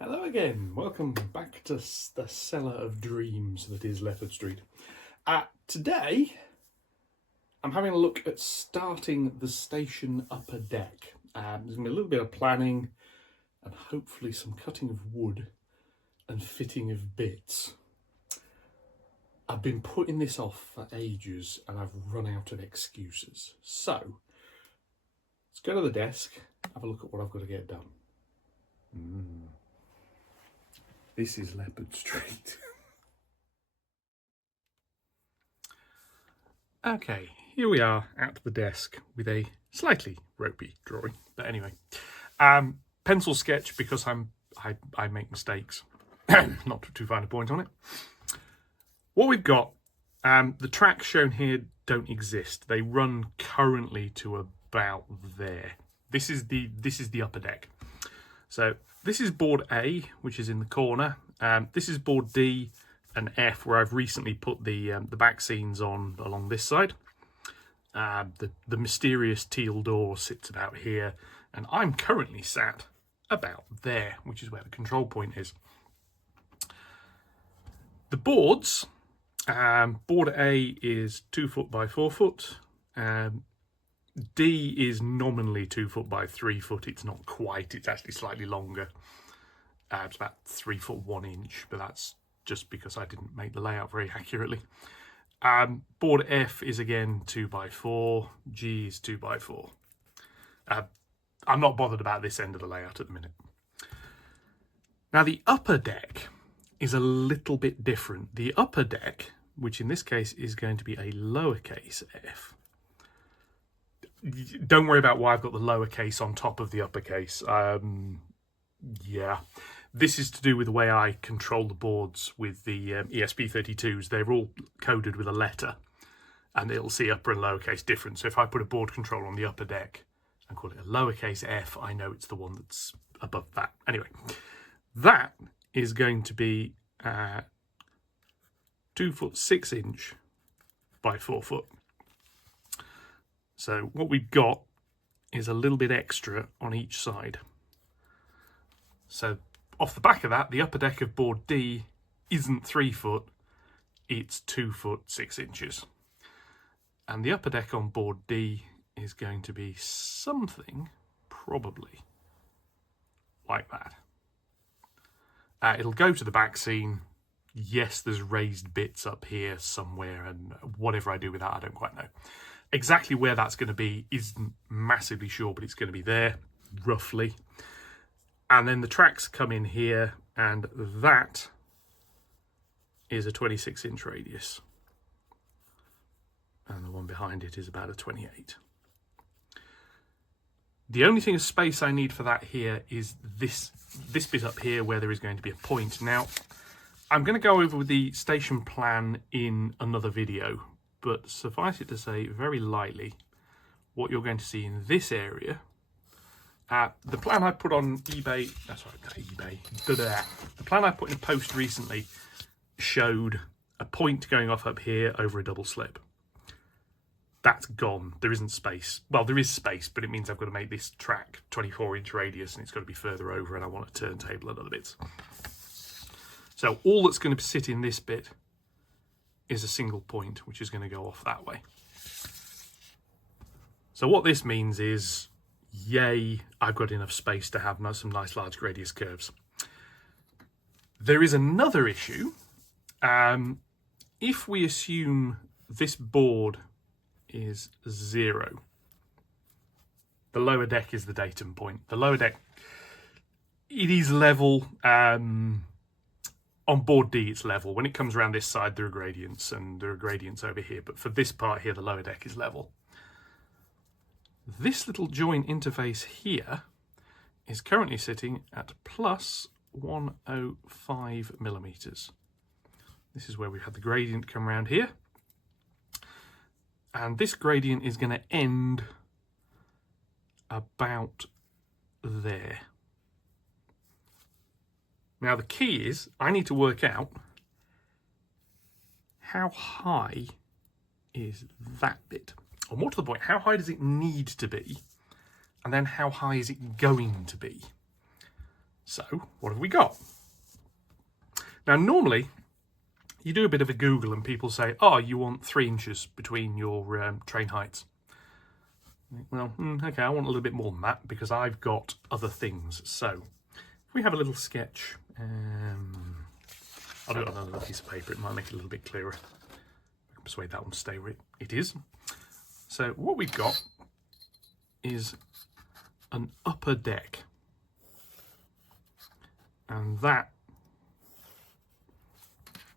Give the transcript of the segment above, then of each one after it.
Hello again, welcome back to the cellar of dreams that is Leopard Street. Today, I'm having a look at starting the station upper deck. There's going to be a little bit of planning and hopefully some cutting of wood and fitting of bits. I've been putting this off for ages and I've run out of excuses. So, let's go to the desk, have a look at what I've got to get done. This is Leopard Street. Okay, here we are at the desk with a slightly ropey drawing, but anyway. Pencil sketch because I make mistakes. Not too fine a point on it. What we've got, the tracks shown here don't exist. They run currently to about there. This is the upper deck. So this is board A, which is in the corner. This is board D and F, where I've recently put the back scenes on along this side. The mysterious teal door sits about here, and I'm currently sat about there, which is where the control point is. The boards, board A is 2 foot by 4 foot. D is nominally 2 foot by 3 foot. It's not quite, it's actually slightly longer. It's about 3 foot 1 inch, but that's just because I didn't make the layout very accurately. Board F is again 2 by 4. G is 2 by 4. I'm not bothered about this end of the layout at the minute. Now the upper deck is a little bit different. The upper deck, which in this case is going to be a lowercase f. Don't worry about why I've got the lowercase on top of the uppercase. Yeah, this is to do with the way I control the boards with the ESP32s. They're all coded with a letter, and it'll see upper and lowercase different. So if I put a board controller on the upper deck and call it a lowercase f, I know it's the one that's above that. Anyway, that is going to be 2 foot 6 inch by 4 foot. So what we've got is a little bit extra on each side. So off the back of that, the upper deck of board D isn't 3 foot, it's 2 foot 6 inches. And the upper deck on board D is going to be something probably like that. It'll go to the back scene. Yes, there's raised bits up here somewhere, and whatever I do with that, I don't quite know. Exactly where that's going to be isn't massively sure, but it's going to be there, roughly. And then the tracks come in here, and that is a 26 inch radius. And the one behind it is about a 28. The only thing of space I need for that here is this bit up here where there is going to be a point. Now, I'm going to go over the station plan in another video, but suffice it to say very lightly, what you're going to see in this area, the plan I put on eBay, the plan I put in a post recently showed a point going off up here over a double slip. That's gone. There isn't space. Well, there is space, but it means I've got to make this track 24 inch radius and it's got to be further over, and I want a turntable and other bits. So all that's going to sit in this bit is a single point, which is going to go off that way. So what this means is, yay, I've got enough space to have some nice large radius curves. There is another issue. If we assume this board is 0, the lower deck is the datum point. The lower deck, it is level. On board D, it's level. When it comes around this side, there are gradients, and there are gradients over here. But for this part here, the lower deck is level. This little join interface here is currently sitting at plus 105 millimeters. This is where we've had the gradient come around here. And this gradient is going to end about there. Now the key is, I need to work out how high is that bit. Or more to the point, how high does it need to be? And then how high is it going to be? So what have we got? Now normally you do a bit of a Google and people say, oh, you want 3 inches between your train heights. Well, okay, I want a little bit more than that because I've got other things. So if we have a little sketch, I'll do it on another piece of paper, it might make it a little bit clearer. I can persuade that one to stay where it is. So what we've got is an upper deck. And that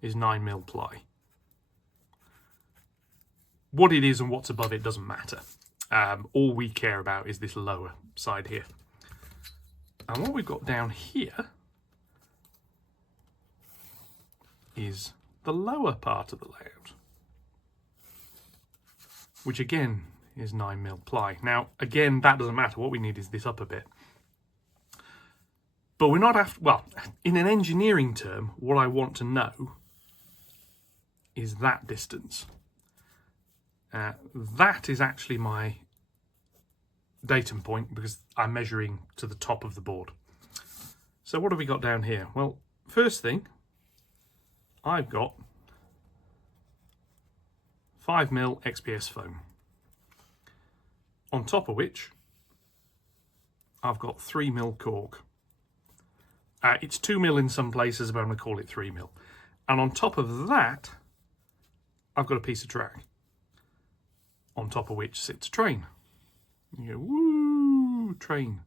is 9mm ply. What it is and what's above it doesn't matter. All we care about is this lower side here. And what we've got down here is the lower part of the layout, which again is 9mm ply. Now, again, that doesn't matter. What we need is this upper bit. But we're not after, well, in an engineering term, what I want to know is that distance. That is actually my datum point because I'm measuring to the top of the board. So what have we got down here? Well, first thing, I've got 5mm XPS foam. On top of which, I've got 3mm cork. It's 2mm in some places, but I'm going to call it 3mm. And on top of that, I've got a piece of track, on top of which sits a train. You go, woo, train.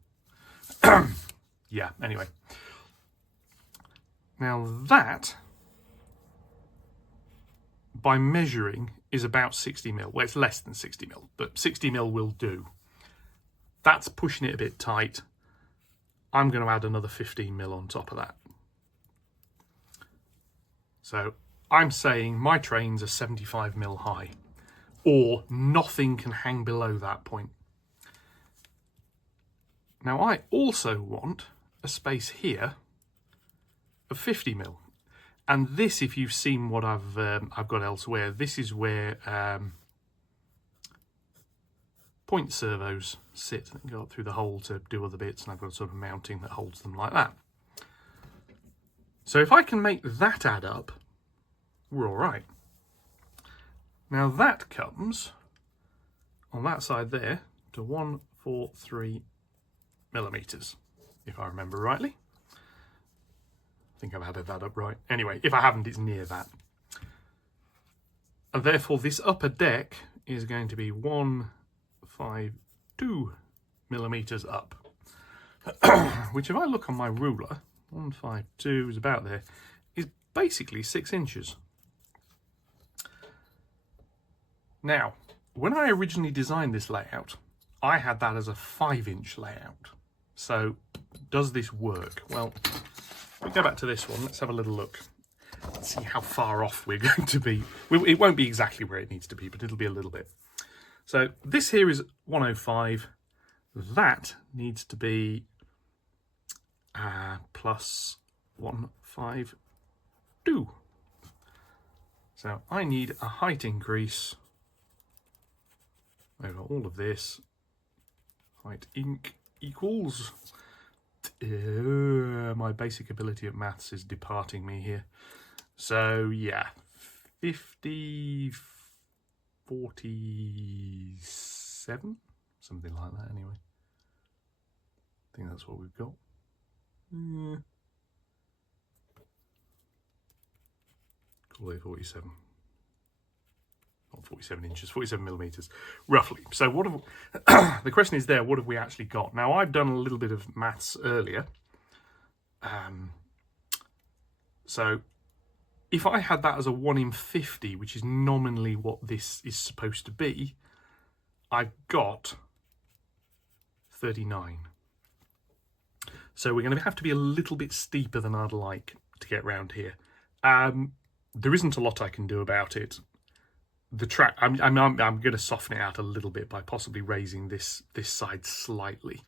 Yeah, anyway. Now that, by measuring, is about 60mm. Well, it's less than 60mm, but 60mm will do. That's pushing it a bit tight. I'm going to add another 15mm on top of that. So I'm saying my trains are 75mm high, or nothing can hang below that point. Now I also want a space here of 50mm. And this, if you've seen what I've got elsewhere, this is where point servos sit and go up through the hole to do other bits, and I've got a sort of mounting that holds them like that. So if I can make that add up, we're all right. Now that comes on that side there to 143mm, if I remember rightly. I think I've added that up right. Anyway, if I haven't, it's near that. And therefore this upper deck is going to be 152mm up. Which, if I look on my ruler, 152 is about there, is basically 6 inches. Now, when I originally designed this layout, I had that as a 5-inch layout. So does this work? Well, we go back to this one. Let's have a little look. Let's see how far off we're going to be. It won't be exactly where it needs to be, but it'll be a little bit. So this here is 105. That needs to be plus 152. So I need a height increase over all of this. Height inc equals... my basic ability at maths is departing me here. So yeah, 50, 47, something like that anyway. I think that's what we've got. Call it 47. Not 47 inches, 47mm, roughly. So what have the question is there, what have we actually got? Now, I've done a little bit of maths earlier. So if I had that as a 1 in 50, which is nominally what this is supposed to be, I've got 39. So we're going to have to be a little bit steeper than I'd like to get round here. There isn't a lot I can do about it. The track, I'm going to soften it out a little bit by possibly raising this side slightly.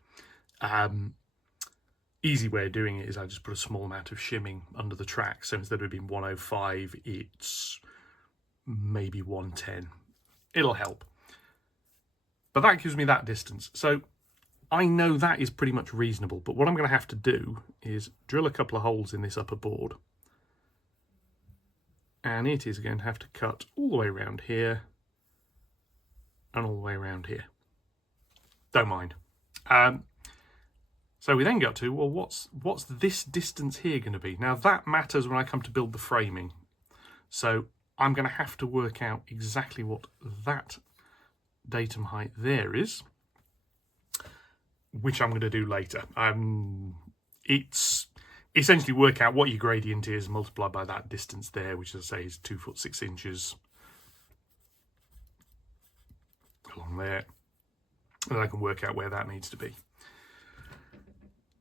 Easy way of doing it is I just put a small amount of shimming under the track. So instead of it being 105, it's maybe 110. It'll help. But that gives me that distance. So I know that is pretty much reasonable, but what I'm going to have to do is drill a couple of holes in this upper board. And it is going to have to cut all the way around here and all the way around here. Don't mind. So we then got to, well, what's this distance here going to be? Now that matters when I come to build the framing. So I'm going to have to work out exactly what that datum height there is, which I'm going to do later. It's essentially work out what your gradient is, multiplied by that distance there, which as I say is 2 foot 6 inches along there. And I can work out where that needs to be.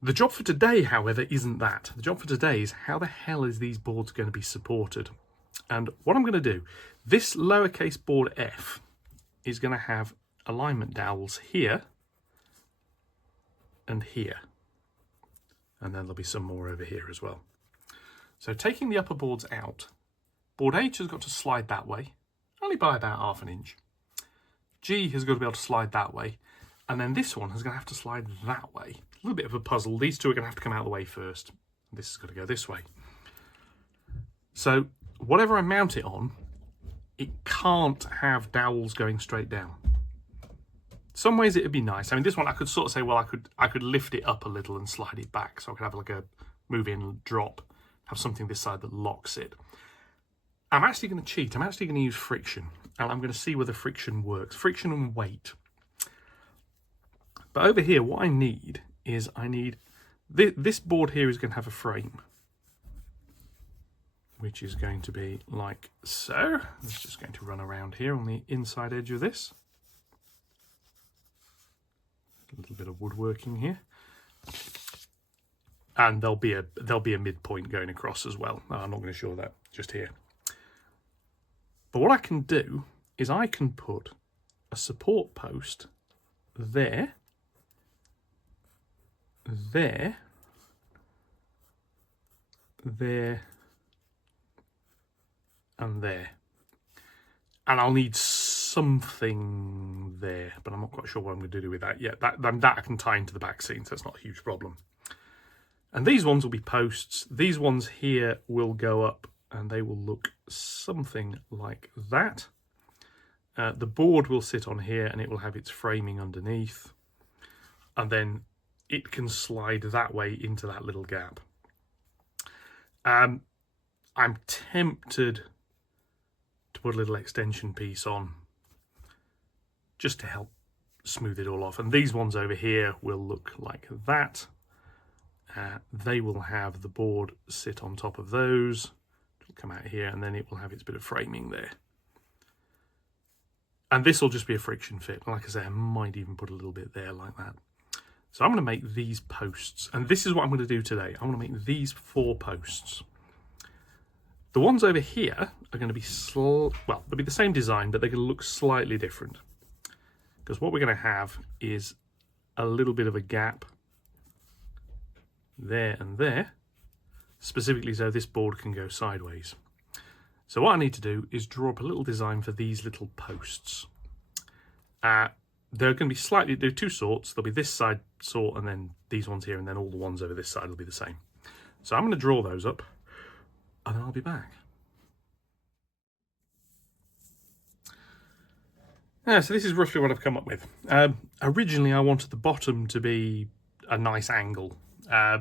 The job for today, however, isn't that. The job for today is how the hell is these boards going to be supported? And what I'm going to do, this lowercase board F is going to have alignment dowels here and here. And then there'll be some more over here as well. So taking the upper boards out, board H has got to slide that way, only by about ½ an inch. G has got to be able to slide that way. And then this one is going to have to slide that way. A little bit of a puzzle. These two are going to have to come out of the way first. This is going to go this way. So whatever I mount it on, it can't have dowels going straight down. Some ways it would be nice. I mean, this one I could sort of say, well, I could lift it up a little and slide it back. So I could have like a move in, drop, have something this side that locks it. I'm actually going to cheat. I'm actually going to use friction. And I'm going to see whether friction works. Friction and weight. But over here, what I need is this board here is going to have a frame, which is going to be like so. It's just going to run around here on the inside edge of this. A little bit of woodworking here. And there'll be a midpoint going across as well. I'm not going to show that just here. But what I can do is I can put a support post there, there, there, and there. And I'll need something there, but I'm not quite sure what I'm going to do with that yet. That I can tie into the back scene, so that's not a huge problem. And these ones will be posts. These ones here will go up and they will look something like that. The board will sit on here and it will have its framing underneath. And then it can slide that way into that little gap. I'm tempted to put a little extension piece on just to help smooth it all off. And these ones over here will look like that. They will have the board sit on top of those. It'll come out here and then it will have its bit of framing there. And this will just be a friction fit. Like I say, I might even put a little bit there like that. So I'm going to make these posts. And this is what I'm going to do today. I'm going to make these 4 posts. The ones over here are going to be, well, they'll be the same design, but they're going to look slightly different. Because what we're going to have is a little bit of a gap there and there, specifically so this board can go sideways. So what I need to do is draw up a little design for these little posts. They're going to be slightly, there are 2 sorts. There'll be this side sort and then these ones here, and then all the ones over this side will be the same. So I'm going to draw those up and then I'll be back. So this is roughly what I've come up with. Originally I wanted the bottom to be a nice angle. I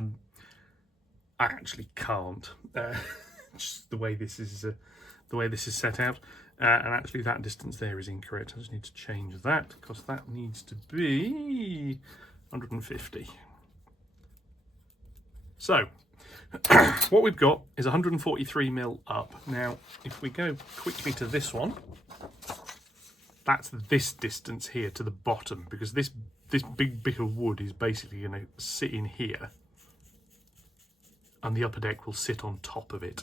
actually can't. Just the way this is set out, and actually that distance there is incorrect. I just need to change that because that needs to be 150. So what we've got is 143mm up. Now if we go quickly to this one, that's this distance here to the bottom, because this big bit of wood is basically going to sit in here and the upper deck will sit on top of it.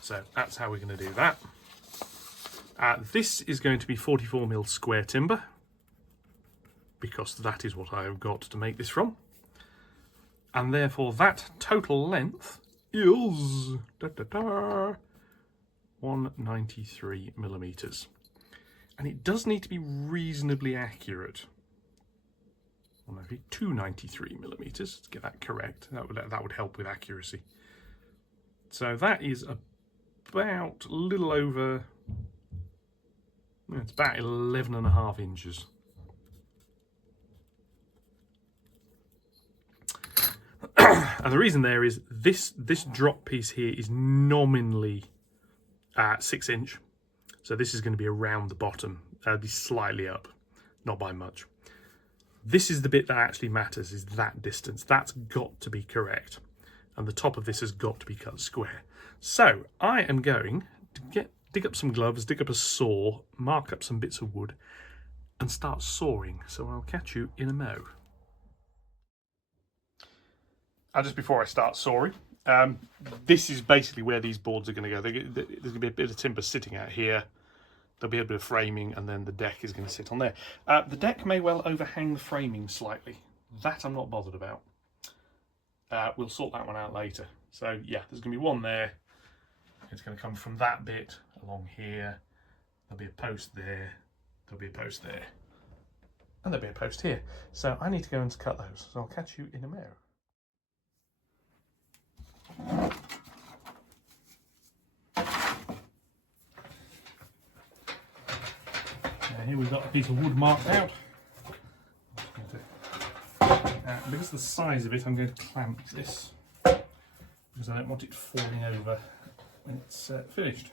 So that's how we're going to do that. This is going to be 44mm square timber, because that is what I have got to make this from. And therefore that total length is 193mm. And it does need to be reasonably accurate. or maybe 293mm to get that correct. That would help with accuracy. So that is about a little over, it's about 11.5 inches. And the reason there is this drop piece here is nominally 6 inch. So this is going to be around the bottom. It'll be slightly up, not by much. This is the bit that actually matters, is that distance. That's got to be correct. And the top of this has got to be cut square. So I am going to dig up some gloves, dig up a saw, mark up some bits of wood, and start sawing. So I'll catch you in a mo. Just before I start sawing, this is basically where these boards are going to go. There's going to be a bit of timber sitting out here. There'll be a bit of framing, and then the deck is going to sit on there. The deck may well overhang the framing slightly. That I'm not bothered about. We'll sort that one out later. So yeah, there's going to be one there. It's going to come from that bit along here. There'll be a post there. There'll be a post there. And there'll be a post here. So I need to go and cut those. So I'll catch you in a minute. Here we've got a piece of wood marked out. Because of the size of it, I'm going to clamp this because I don't want it falling over when it's finished.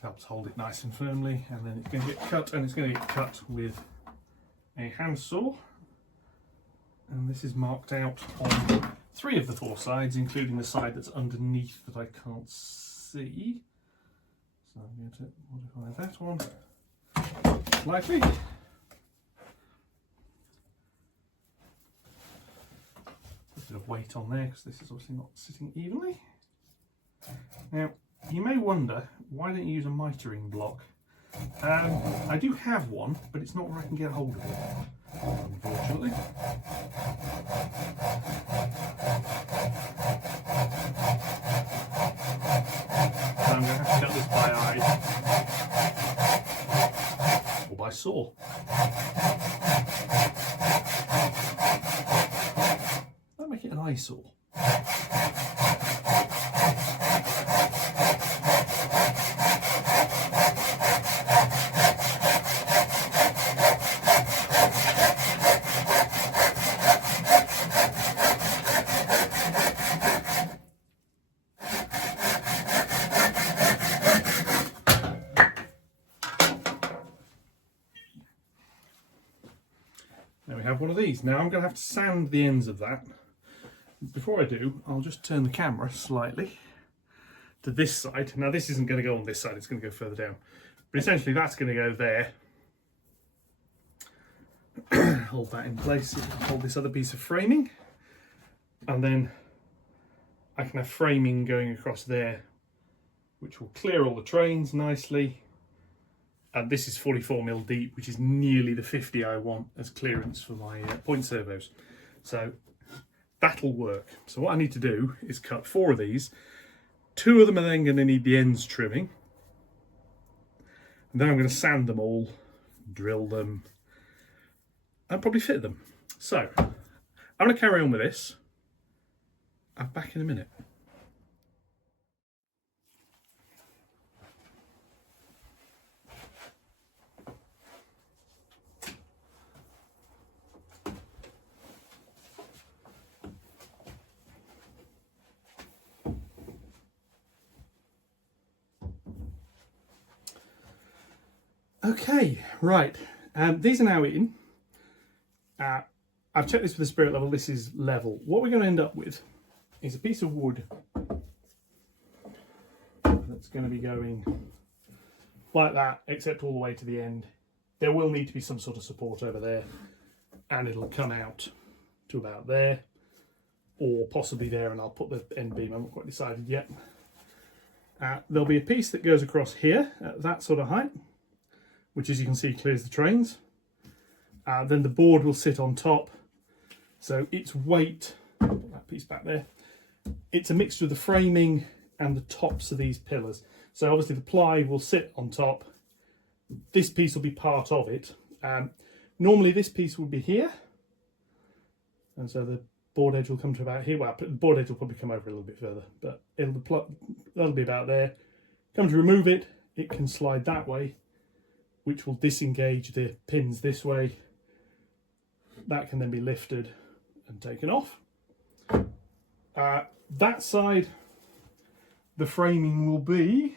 Helps hold it nice and firmly, and then it's going to get cut, and it's going to get cut with a handsaw. And this is marked out on 3 of the 4 sides, including the side that's underneath that I can't see. So I'm going to modify that one slightly. Put a bit of weight on there because this is obviously not sitting evenly. Now, you may wonder, why don't you use a mitering block? I do have one, but it's not where I can get hold of it, unfortunately. So I'm going to have to cut this by eye, or by saw. I'll make it an eyesore. There we have one of these. Now I'm going to have to sand the ends of that. Before I do, I'll just turn the camera slightly to this side. Now this isn't going to go on this side, it's going to go further down. But essentially that's going to go there. Hold that in place, hold this other piece of framing. And then I can have framing going across there, which will clear all the trains nicely. And this is 44mm deep, which is nearly the 50 I want as clearance for my point servos. So that'll work. So what I need to do is cut 4 of these. 2 of them are then going to need the ends trimming. And then I'm going to sand them all, drill them, and probably fit them. So I'm going to carry on with this. I'm back in a minute. Okay, right. These are now in. I've checked this with the spirit level. This is level. What we're going to end up with is a piece of wood that's going to be going like that, except all the way to the end. There will need to be some sort of support over there, and it'll come out to about there, or possibly there, and I'll put the end beam. I'm not quite decided yet. There'll be a piece that goes across here at that sort of height, which, as you can see, clears the trains. Then the board will sit on top. So its weight, put that piece back there, it's a mixture of the framing and the tops of these pillars. So obviously the ply will sit on top. This piece will be part of it. Normally this piece would be here. And so the board edge will come to about here. Well, the board edge will probably come over a little bit further, but that'll be about there. Come to remove it, it can slide that way, which will disengage the pins this way. That can then be lifted and taken off. That side, the framing will be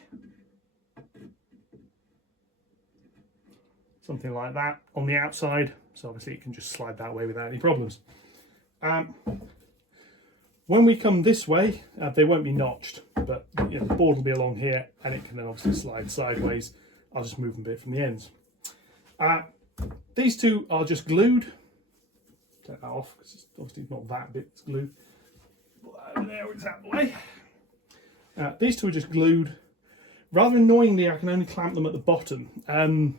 something like that on the outside. So obviously it can just slide that way without any problems. When we come this way, they won't be notched, but the board will be along here and it can then obviously slide sideways. I'll just move them a bit from the ends. These two are just glued. Take that off because it's obviously not that bit, it's glued. There, it's out of the way. These two are just glued. Rather annoyingly, I can only clamp them at the bottom.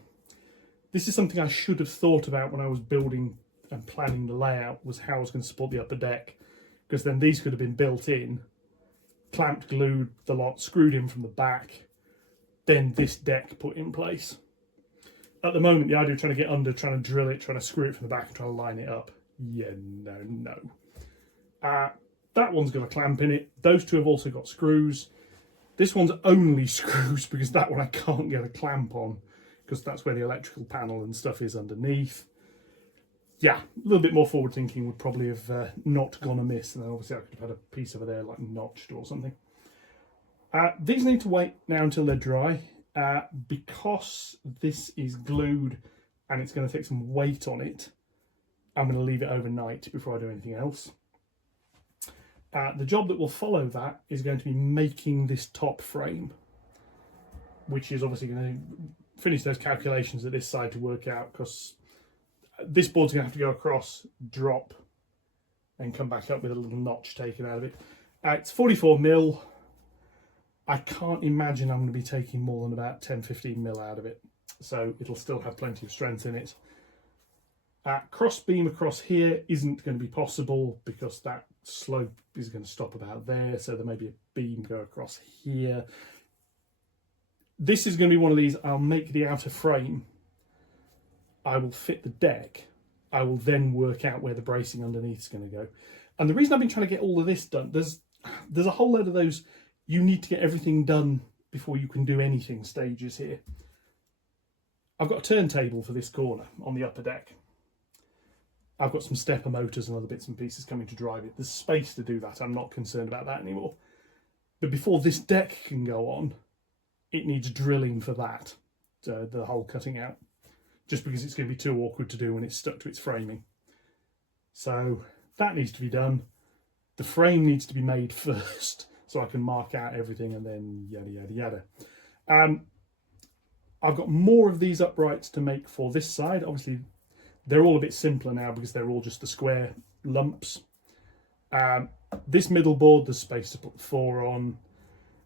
This is something I should have thought about when I was building and planning the layout, was how I was going to support the upper deck, because then these could have been built in, clamped, glued, the lot, screwed in from the back, then this deck put in place. At the moment, the idea of trying to get under, trying to drill it, trying to screw it from the back and trying to line it up, yeah, no. That one's got a clamp in it. Those two have also got screws. This one's only screws because that one I can't get a clamp on, because that's where the electrical panel and stuff is underneath. Yeah, a little bit more forward thinking would probably have not gone amiss, and then obviously I could have had a piece over there like notched or something. These need to wait now until they're dry, because this is glued and it's going to take some weight on it. I'm going to leave it overnight before I do anything else. The job that will follow that is going to be making this top frame, which is obviously going to finish those calculations at this side to work out, because this board's going to have to go across, drop, and come back up with a little notch taken out of it. It's 44mm. I can't imagine I'm going to be taking more than about 10-15mm out of it, so it'll still have plenty of strength in it. Cross beam across here isn't going to be possible because that slope is going to stop about there, so there may be a beam go across here. This is going to be one of these, I'll make the outer frame, I will fit the deck, I will then work out where the bracing underneath is going to go. And the reason I've been trying to get all of this done, there's a whole load of those you need to get everything done before you can do anything stages here. I've got a turntable for this corner on the upper deck. I've got some stepper motors and other bits and pieces coming to drive it. There's space to do that. I'm not concerned about that anymore. But before this deck can go on, it needs drilling for that. So the hole cutting out. Just because it's going to be too awkward to do when it's stuck to its framing. So that needs to be done. The frame needs to be made first, so I can mark out everything and then yada, yada, yada. I've got more of these uprights to make for this side. Obviously, they're all a bit simpler now because they're all just the square lumps. This middle board, there's space to put 4 on.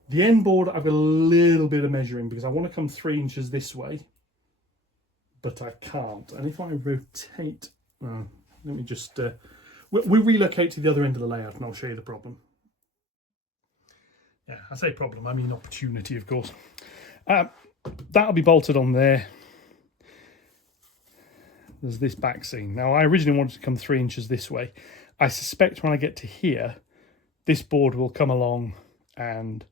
The end board, I've got a little bit of measuring because I want to come 3 inches this way, but I can't. And if I rotate, let me just, we'll relocate to the other end of the layout and I'll show you the problem. Yeah, I say problem, I mean opportunity, of course. That'll be bolted on there. There's this back seam. Now, I originally wanted to come 3 inches this way. I suspect when I get to here, this board will come along and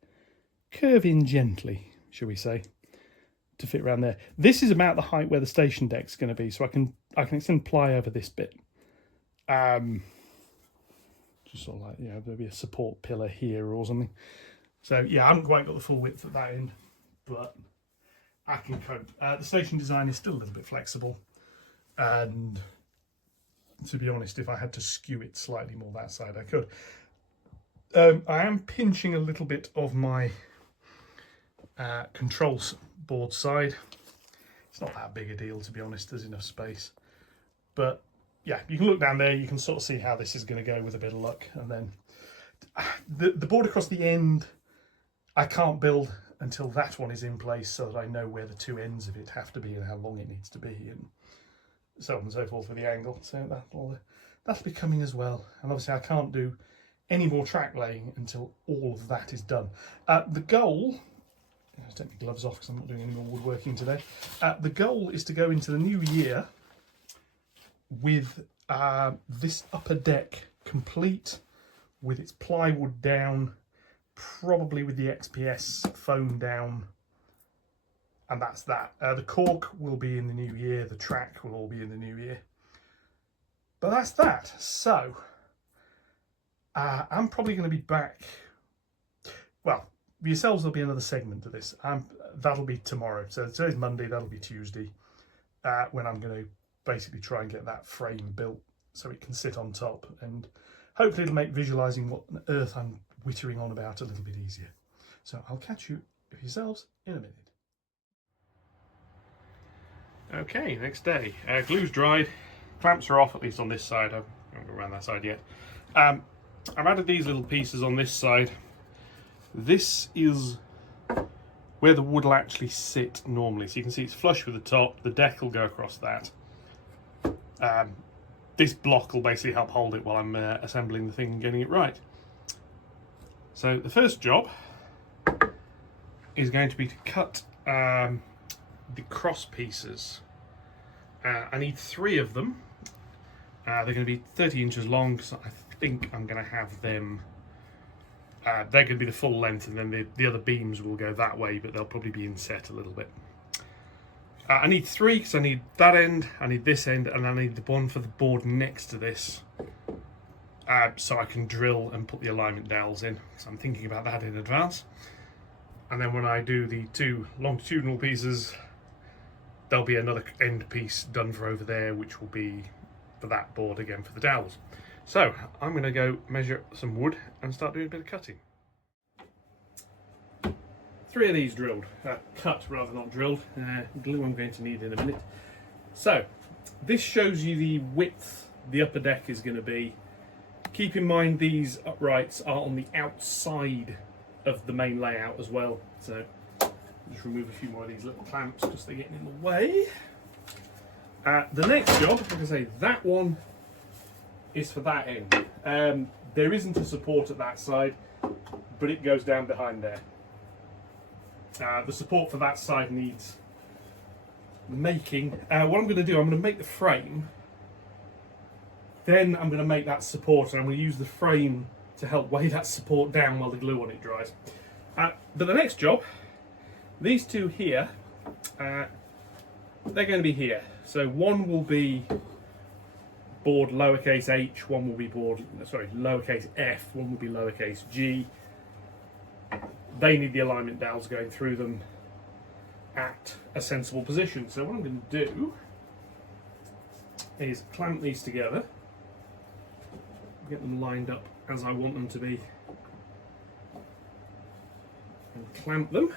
curve in gently, shall we say, to fit around there. This is about the height where the station deck's going to be, so I can extend ply over this bit. Just sort of like, you know, there'll be a support pillar here or something. So yeah, I haven't quite got the full width at that end, but I can cope. The station design is still a little bit flexible, and to be honest, if I had to skew it slightly more that side, I could. I am pinching a little bit of my controls board side. It's not that big a deal, to be honest, there's enough space. But yeah, you can look down there, you can sort of see how this is going to go with a bit of luck. And then the board across the end, I can't build until that one is in place so that I know where the 2 ends of it have to be and how long it needs to be and so on and so forth with the angle. So that'll be coming as well. And obviously I can't do any more track laying until all of that is done. The goal I'll take my gloves off because I'm not doing any more woodworking today. The goal is to go into the new year with this upper deck complete, with its plywood down, probably with the XPS foam down, and that's that. The cork will be in the new year, the track will all be in the new year. But that's that. So, I'm probably going to be back, well, for yourselves there'll be another segment to this. That'll be tomorrow. So today's Monday, that'll be Tuesday, when I'm going to basically try and get that frame built so it can sit on top, and hopefully it'll make visualising what on earth I'm whittering on about a little bit easier. So I'll catch you with yourselves in a minute. Okay, next day. Glue's dried, clamps are off, at least on this side. I haven't got around that side yet. I've added these little pieces on this side. This is where the wood will actually sit normally. So you can see it's flush with the top, the deck will go across that. This block will basically help hold it while I'm assembling the thing and getting it right. So the first job is going to be to cut the cross pieces. I need 3 of them. They're going to be 30 inches long, so I think I'm going to have them, they're going to be the full length, and then the other beams will go that way, but they'll probably be inset a little bit. I need 3 because I need that end, I need this end, and I need the one for the board next to this, so I can drill and put the alignment dowels in. So I'm thinking about that in advance. And then when I do the 2 longitudinal pieces, there'll be another end piece done for over there, which will be for that board again for the dowels. So I'm going to go measure some wood and start doing a bit of cutting. 3 of these drilled, cut rather, not drilled. Glue I'm going to need in a minute. So this shows you the width the upper deck is going to be. Keep in mind these uprights are on the outside of the main layout as well. So just remove a few more of these little clamps because they're getting in the way. The next job, like I say, that one is for that end. There isn't a support at that side, but it goes down behind there. The support for that side needs making. What I'm going to do, I'm going to make the frame, then I'm going to make that support, and I'm going to use the frame to help weigh that support down while the glue on it dries. But the next job, these 2 here, they're going to be here. So one will be board lowercase h, one will be lowercase f, one will be lowercase g. They need the alignment dowels going through them at a sensible position. So what I'm going to do is clamp these together, get them lined up as I want them to be, and clamp them.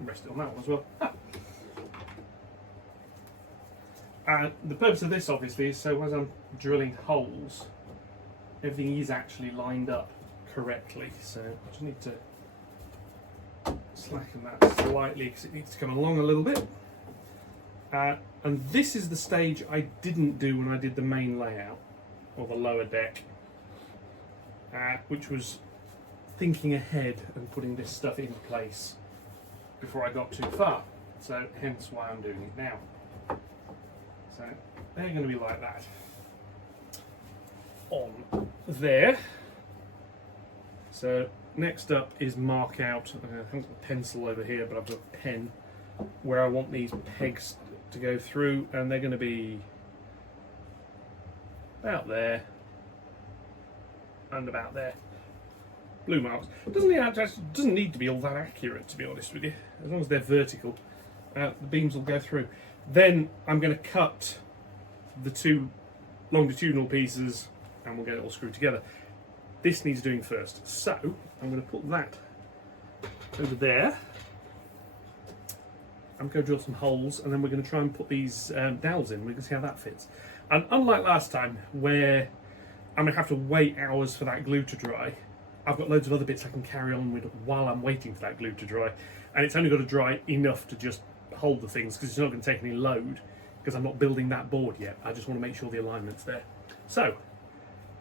Rest it on that one as well. The purpose of this obviously is so as I'm drilling holes, everything is actually lined up correctly. So I just need to slacken that slightly because it needs to come along a little bit. And this is the stage I didn't do when I did the main layout, or the lower deck, which was thinking ahead and putting this stuff in place before I got too far. So hence why I'm doing it now. So they're going to be like that on there. So next up is mark out, I haven't got a pencil over here, but I've got a pen, where I want these pegs to go through, and they're going to be about there and about there. Blue marks. Doesn't need to be all that accurate, to be honest with you. As long as they're vertical, the beams will go through. Then I'm going to cut the 2 longitudinal pieces and we'll get it all screwed together. This needs doing first. So I'm going to put that over there. I'm going to drill some holes, and then we're going to try and put these dowels in. We're going to see how that fits. And unlike last time, where I'm going to have to wait hours for that glue to dry, I've got loads of other bits I can carry on with while I'm waiting for that glue to dry. And it's only got to dry enough to just hold the things, because it's not going to take any load, because I'm not building that board yet. I just want to make sure the alignment's there. So,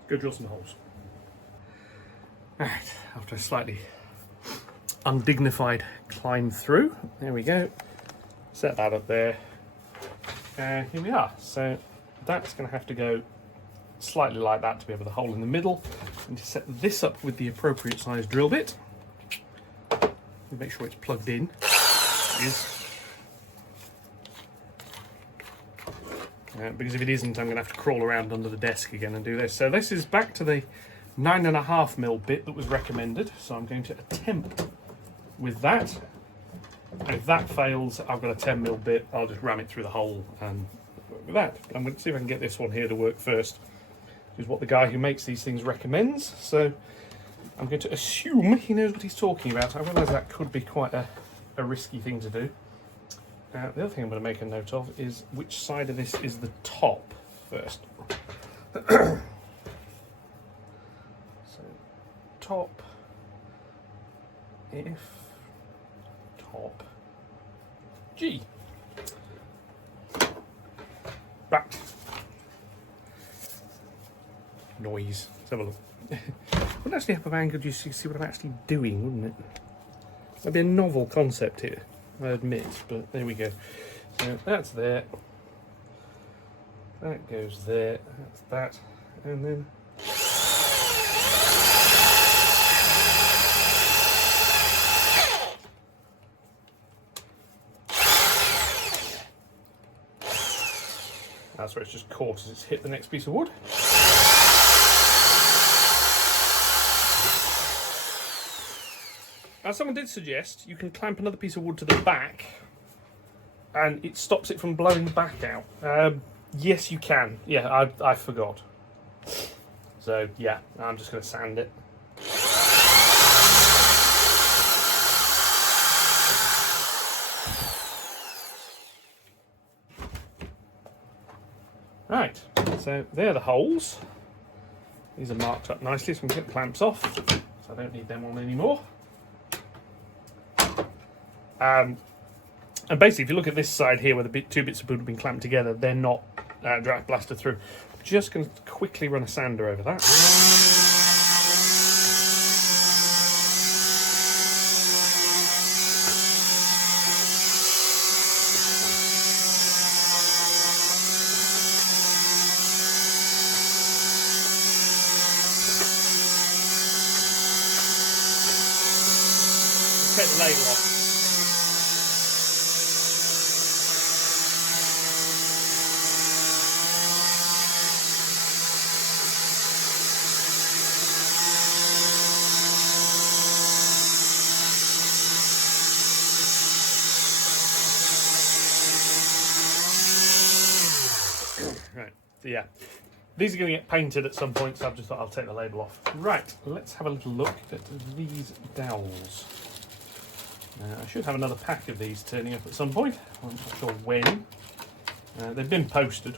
go drill some holes. Alright, after a slightly undignified climb through. There we go. Set that up there. And here we are. So that's going to have to go slightly like that to be able to hole in the middle. And to set this up with the appropriate size drill bit. Make sure it's plugged in. It is. Because if it isn't, I'm going to have to crawl around under the desk again and do this. So this is back to the 9.5mm bit that was recommended. So I'm going to attempt with that. If that fails, I've got a 10mm bit. I'll just ram it through the hole and work with that. I'm going to see if I can get this one here to work first. Which is what the guy who makes these things recommends. So I'm going to assume he knows what he's talking about. I realise that could be quite a risky thing to do. The other thing I'm going to make a note of is which side of this is the top first. So, top, if, top, G. Right. Noise. Let's have a look. Wouldn't actually have a angle just to see what I'm actually doing, wouldn't it? That'd be a novel concept here, I admit, but there we go. So that's there. That goes there. That's that. And then that's where it's just caught as it's hit the next piece of wood. As someone did suggest, you can clamp another piece of wood to the back and it stops it from blowing back out. Yes, you can. Yeah, I forgot. So, yeah, I'm just going to sand it. Right, so there are the holes. These are marked up nicely so we can get the clamps off. So I don't need them on anymore. And basically, if you look at this side here where the two bits of wood have been clamped together, they're not draft blasted through. Just going to quickly run a sander over that. Take the label off. Right, so yeah, these are going to get painted at some point, so I've just thought I'll take the label off. Right, let's have a little look at these dowels. I should have another pack of these turning up at some point. I'm not sure when. They've been posted.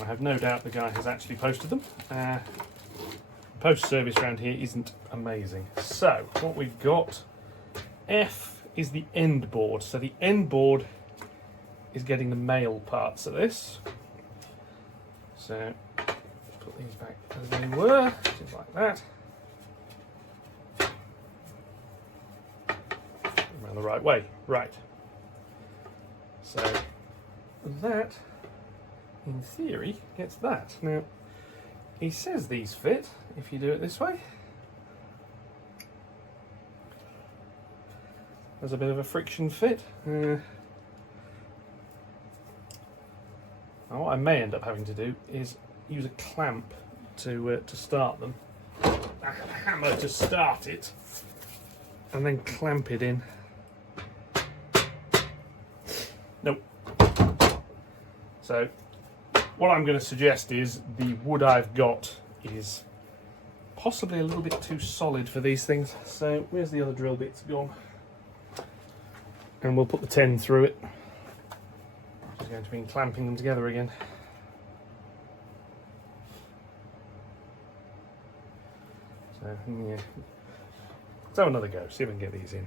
I have no doubt the guy has actually posted them. Post service around here isn't amazing. So what we've got, F is the end board. So the end board is getting the male parts of this. So put these back as they were, just like that. Around the right way. Right. So that, in theory, gets that. Now, he says these fit if you do it this way. There's a bit of a friction fit. Now what I may end up having to do is use a clamp to start them, a hammer to start it, and then clamp it in. Nope. So what I'm going to suggest is the wood I've got is possibly a little bit too solid for these things. So where's the other drill bits gone? And we'll put the 10 through it. Just going to be clamping them together again. So yeah, let's have another go. See if we can get these in.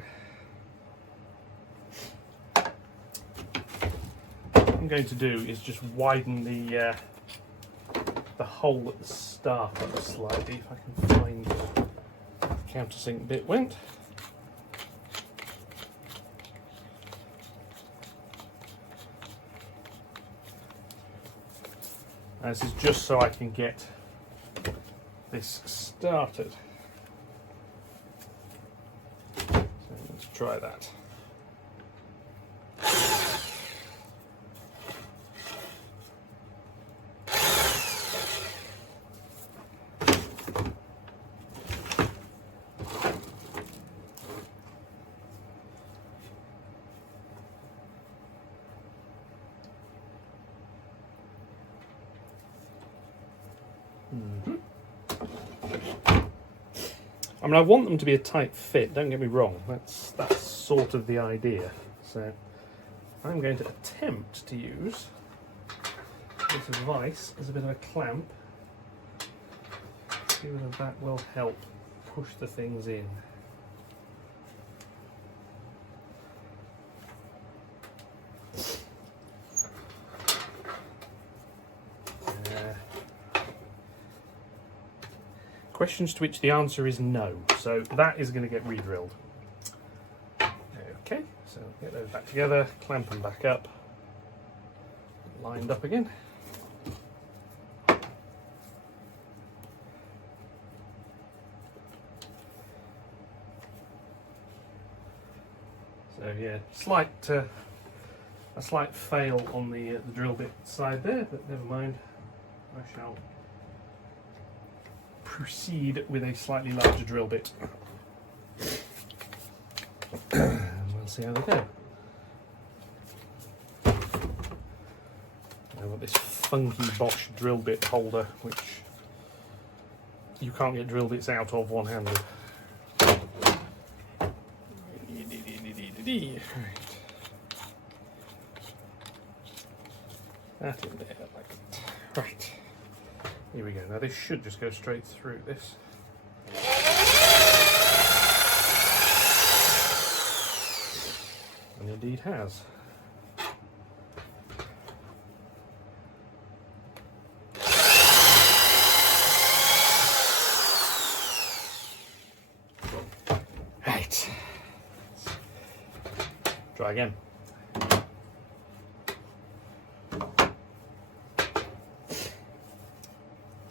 What I'm going to do is just widen the hole at the start up slightly. If I can find where the countersink bit went. This is just so I can get this started. So let's try that. I mean, I want them to be a tight fit, don't get me wrong, that's sort of the idea. So I'm going to attempt to use this vise as a bit of a clamp. See whether that will help push the things in. Questions to which the answer is no, so that is going to get re-drilled. Okay, so get those back together, clamp them back up, lined up again. So yeah, a slight fail on the drill bit side there, but never mind. I shall proceed with a slightly larger drill bit. And we'll see how they go. I've got this funky Bosch drill bit holder, which you can't get drill bits out of one-handed. That in there, like it. Right. Here we go. Now this should just go straight through this. And indeed has. Right. Try again.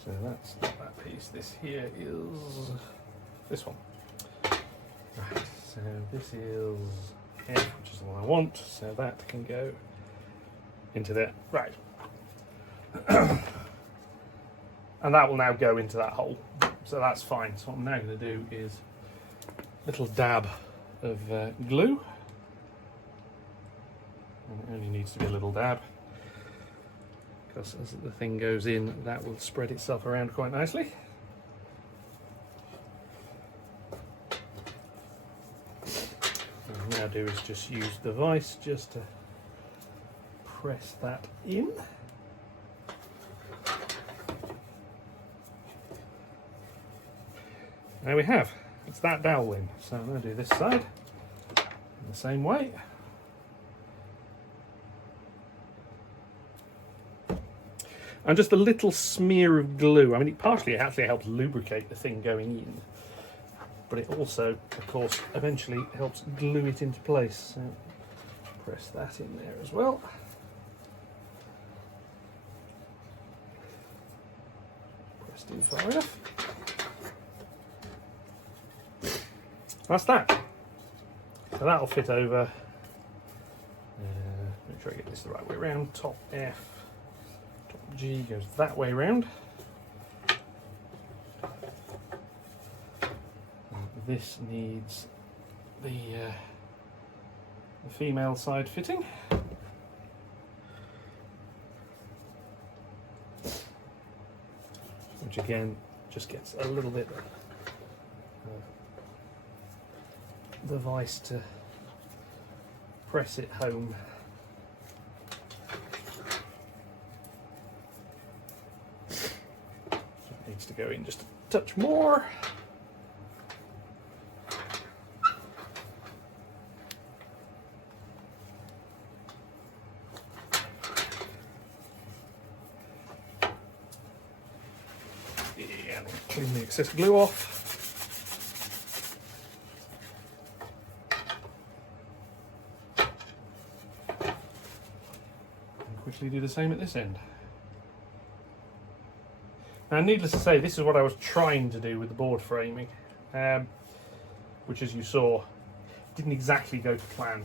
So that's not that piece. This here is this one. Right, so this is F, which is the one I want. So that can go into there. Right. And that will now go into that hole. So that's fine. So what I'm now going to do is a little dab of glue. And it only needs to be a little dab, because as the thing goes in, that will spread itself around quite nicely. What I'll now do is just use the vise just to press that in. There we have. It's that dowel in. So I'm going to do this side in the same way. And just a little smear of glue. I mean, partially it actually helps lubricate the thing going in, but it also, of course, eventually helps glue it into place. So press that in there as well. Pressed in far enough. That's that. So that'll fit over. Make sure I get this the right way around. Top F. G goes that way round. This needs the female side fitting. Which again just gets a little bit of the vice to press it home. Needs to go in just a touch more. Yeah, clean the excess glue off. And quickly do the same at this end. Now, needless to say, this is what I was trying to do with the board framing, which, as you saw, didn't exactly go to plan.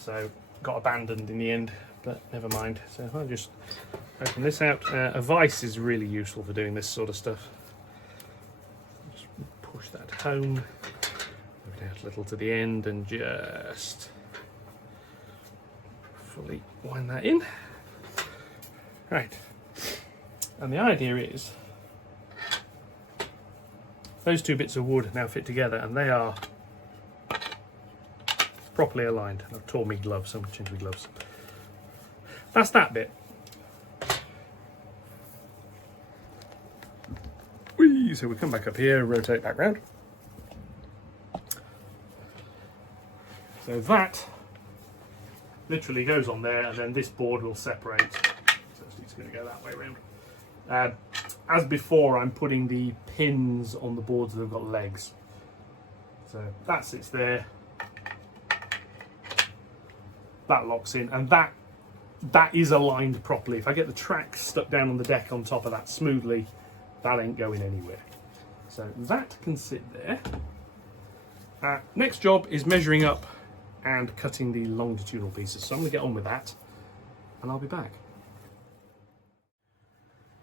So, got abandoned in the end, but never mind. So, if I just open this out, a vise is really useful for doing this sort of stuff. Just push that home, move it out a little to the end, and just fully wind that in. Right. And the idea is those two bits of wood now fit together, and they are properly aligned. I've torn me gloves, so I'm changing my gloves. That's that bit. Whee! So we come back up here, rotate back round. So that literally goes on there, and then this board will separate. So it's going to go that way around. As before, I'm putting the pins on the boards that have got legs. So that sits there. That locks in, and that is aligned properly. If I get the track stuck down on the deck on top of that smoothly, that ain't going anywhere. So that can sit there. Next job is measuring up and cutting the longitudinal pieces. So I'm going to get on with that, and I'll be back.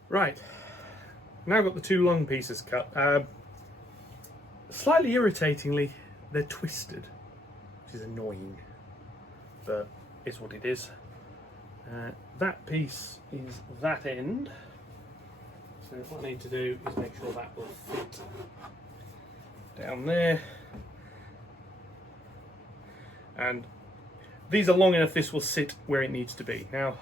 Right, now I've got the two long pieces cut. Slightly irritatingly, they're twisted, which is annoying, but it's what it is. That piece is that end, so what I need to do is make sure that will fit down there. And these are long enough this will sit where it needs to be. Now,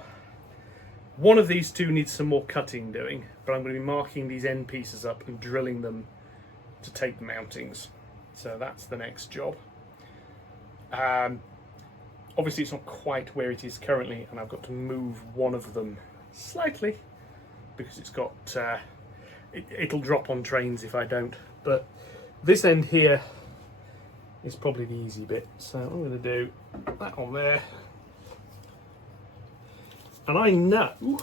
one of these two needs some more cutting doing, but I'm going to be marking these end pieces up and drilling them to take the mountings. So that's the next job. Obviously it's not quite where it is currently, and I've got to move one of them slightly because it's got it'll drop on trains if I don't. But this end here is probably the easy bit, so I'm going to do that on there. And I know,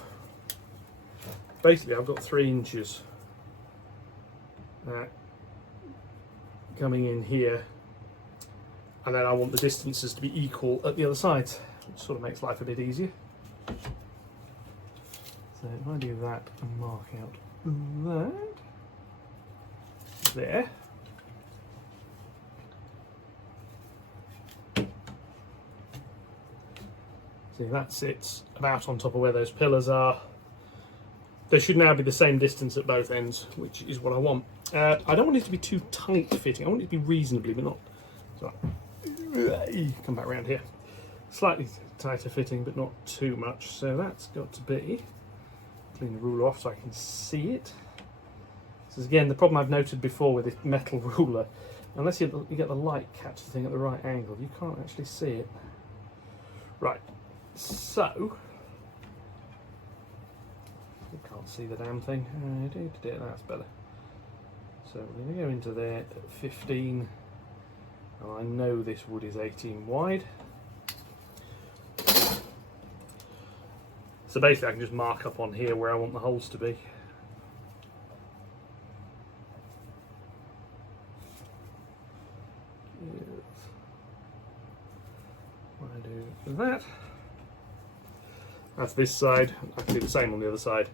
basically I've got 3 inches coming in here, and then I want the distances to be equal at the other sides, which sort of makes life a bit easier. So if I do that and mark out that there. See, that sits about on top of where those pillars are. They should now be the same distance at both ends, which is what I want. I don't want it to be too tight fitting. I want it to be reasonably, but not. So, come back around here. Slightly tighter fitting, but not too much. So that's got to be. Clean the ruler off so I can see it. This is again the problem I've noted before with this metal ruler. Unless you get the light catch the thing at the right angle, you can't actually see it. Right. So, you can't see the damn thing. That's better. So we're going to go into there at 15, and I know this wood is 18 wide. So basically I can just mark up on here where I want the holes to be. I do that. That's this side. I can do the same on the other side.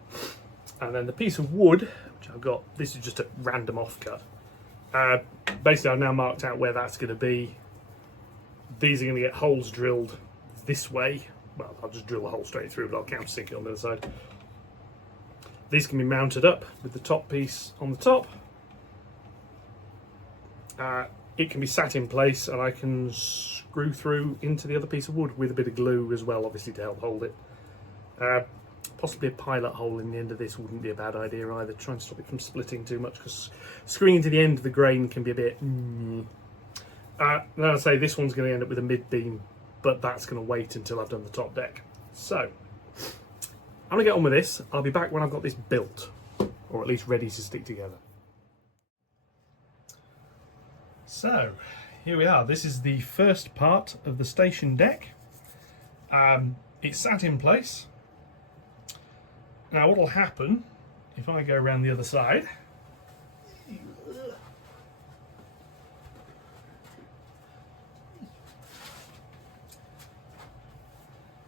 And then the piece of wood, which I've got, this is just a random offcut. Basically I've now marked out where that's going to be. These are going to get holes drilled this way. Well, I'll just drill a hole straight through, but I'll countersink it on the other side. These can be mounted up with the top piece on the top. It can be sat in place, and I can screw through into the other piece of wood with a bit of glue as well, obviously to help hold it. Possibly a pilot hole in the end of this wouldn't be a bad idea either, try and stop it from splitting too much, because screwing into the end of the grain can be a bit... Now I say this one's going to end up with a mid-beam, but that's going to wait until I've done the top deck. So, I'm going to get on with this. I'll be back when I've got this built, or at least ready to stick together. So, here we are. This is the first part of the station deck. It's sat in place. Now what will happen if I go around the other side,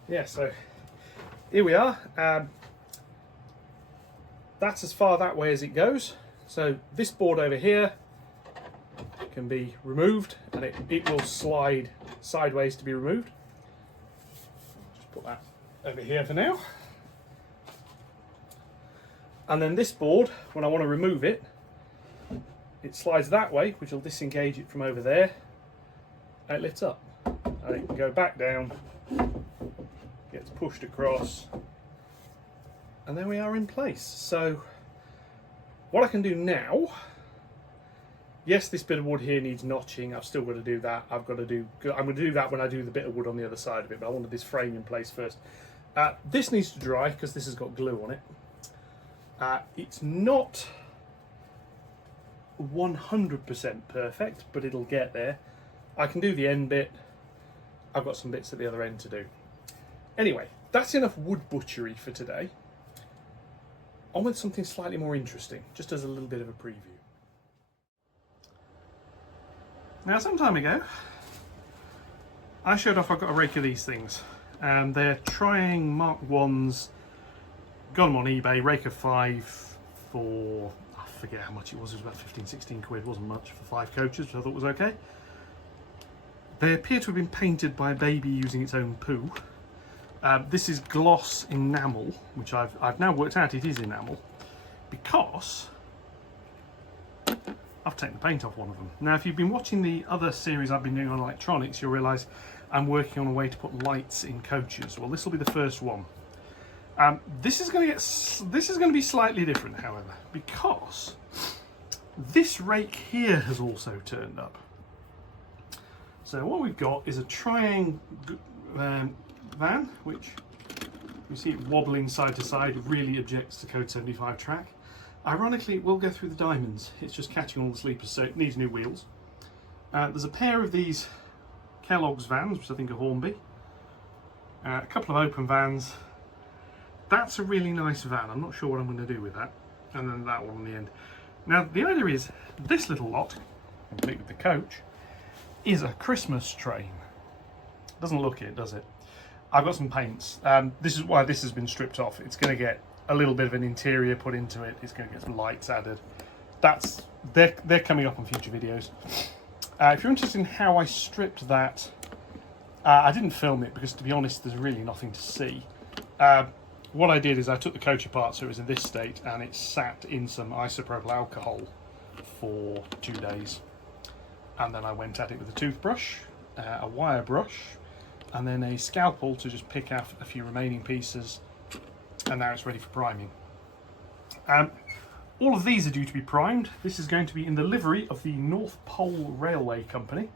yeah, so here we are. That's as far that way as it goes. So this board over here can be removed, and it will slide sideways to be removed. Just put that over here for now. And then this board, when I want to remove it, it slides that way, which will disengage it from over there, and it lifts up. And it can go back down, gets pushed across, and there we are in place. So what I can do now, yes, this bit of wood here needs notching. I've still got to do that. I'm going to do that when I do the bit of wood on the other side of it, but I wanted this frame in place first. This needs to dry because this has got glue on it. It's not 100% perfect, but it'll get there. I can do the end bit. I've got some bits at the other end to do. Anyway, that's enough wood butchery for today. On with something slightly more interesting, just as a little bit of a preview. Now, some time ago, I showed off I've got a rake of these things. They're trying Mark 1s, got them on eBay, rake of 5 for, I forget how much it was about 15, 16 quid, wasn't much for 5 coaches, which I thought was okay. They appear to have been painted by a baby using its own poo. This is gloss enamel, which I've now worked out it is enamel, because I've taken the paint off one of them. Now, if you've been watching the other series I've been doing on electronics, you'll realise I'm working on a way to put lights in coaches. Well, this will be the first one. This is going to be slightly different, however, because this rake here has also turned up. So what we've got is a triangle van, which you see it wobbling side to side, really objects to Code 75 track. Ironically, it will go through the diamonds. It's just catching all the sleepers, so it needs new wheels. There's a pair of these Kellogg's vans, which I think are Hornby. A couple of open vans. That's a really nice van. I'm not sure what I'm going to do with that. And then that one on the end. Now, the idea is this little lot, complete with the coach, is a Christmas train. Doesn't look it, does it? I've got some paints. This is why this has been stripped off. It's going to get a little bit of an interior put into it. It's going to get some lights added. They're coming up on future videos. If you're interested in how I stripped that, I didn't film it because, to be honest, there's really nothing to see. What I did is I took the coach apart so it was in this state, and it sat in some isopropyl alcohol for 2 days. And then I went at it with a toothbrush, a wire brush, and then a scalpel to just pick off a few remaining pieces, and now it's ready for priming. All of these are due to be primed. This is going to be in the livery of the North Pole Railway Company,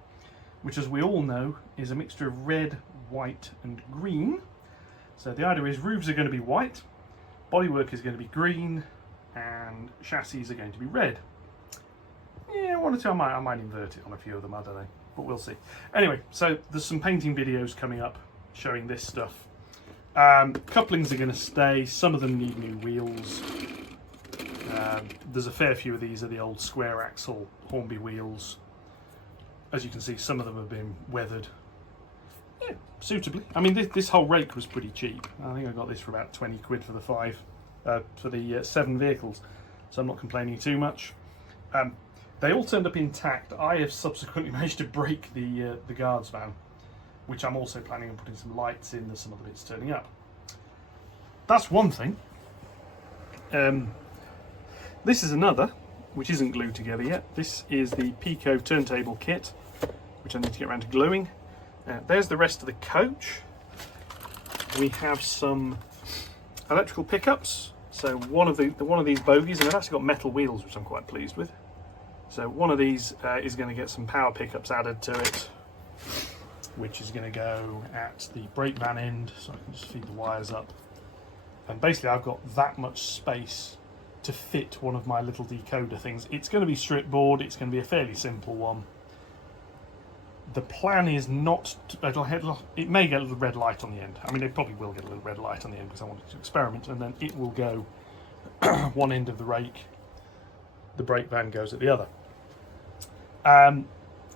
which, as we all know, is a mixture of red, white and green. So the idea is roofs are going to be white, bodywork is going to be green, and chassis are going to be red. Yeah, one or two, I might invert it on a few of them, I don't know, but we'll see. Anyway, so there's some painting videos coming up showing this stuff. Couplings are going to stay, some of them need new wheels. There's a fair few of these are the old square axle Hornby wheels. As you can see, some of them have been weathered. Yeah, suitably. I mean, this whole rake was pretty cheap. I think I got this for about 20 quid for the 7 vehicles, so I'm not complaining too much. They all turned up intact. I have subsequently managed to break the guards van, which I'm also planning on putting some lights in. There's some other bits turning up. That's one thing. This is another, which isn't glued together yet. This is the Pico turntable kit, which I need to get around to gluing. There's the rest of the coach. We have some electrical pickups. So one of these bogies, and they've actually got metal wheels, which I'm quite pleased with. So one of these is going to get some power pickups added to it, which is going to go at the brake van end, so I can just feed the wires up. And basically I've got that much space to fit one of my little decoder things. It's going to be strip board, it's going to be a fairly simple one. The plan is not to, it may get a little red light on the end. I mean, it probably will get a little red light on the end because I wanted to experiment, and then it will go one end of the rake, the brake van goes at the other.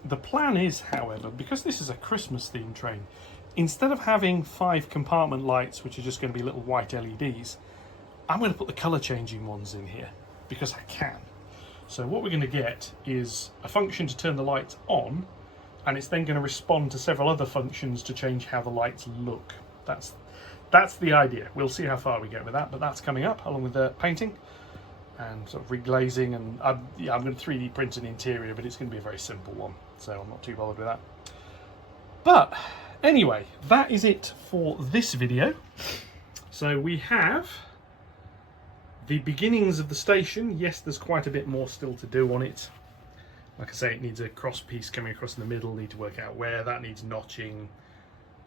The plan is, however, because this is a Christmas themed train, instead of having 5 compartment lights, which are just going to be little white LEDs, I'm going to put the colour changing ones in here because I can. So what we're going to get is a function to turn the lights on, and it's then going to respond to several other functions to change how the lights look. That's the idea. We'll see how far we get with that, but that's coming up along with the painting and sort of reglazing, and I'm going to 3D print an interior, but it's going to be a very simple one, so I'm not too bothered with that. But anyway, that is it for this video. So we have the beginnings of the station. Yes, there's quite a bit more still to do on it. Like I say, it needs a cross piece coming across in the middle, need to work out where, that needs notching.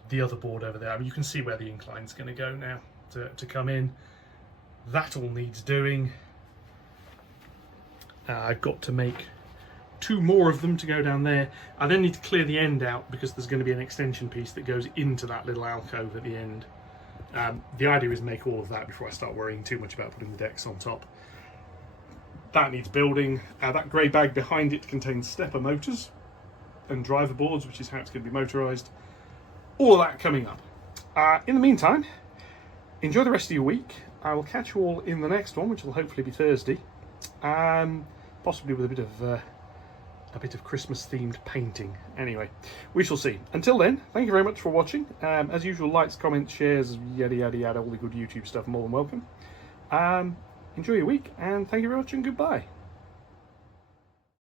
The other board over there, I mean, you can see where the incline's going to go now to come in. That all needs doing. I've got to make 2 more of them to go down there. I then need to clear the end out because there's going to be an extension piece that goes into that little alcove at the end. The idea is make all of that before I start worrying too much about putting the decks on top. That needs building. That grey bag behind it contains stepper motors and driver boards, which is how it's going to be motorised. All of that coming up. In the meantime, enjoy the rest of your week. I will catch you all in the next one, which will hopefully be Thursday. Possibly with a bit of Christmas themed painting. Anyway, we shall see. Until then, thank you very much for watching. As usual, likes, comments, shares, yada yada yada, all the good YouTube stuff, more than welcome. Enjoy your week, and thank you very much, and goodbye.